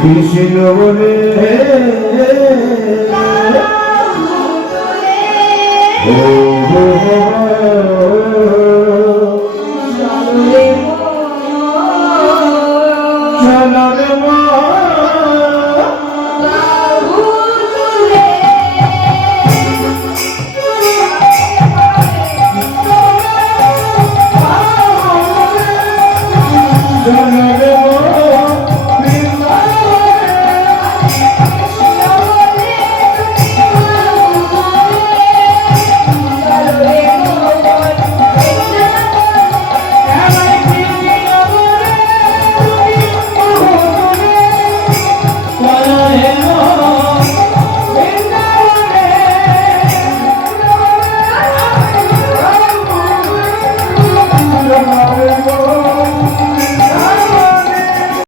কৃষ্ণ বলে। ও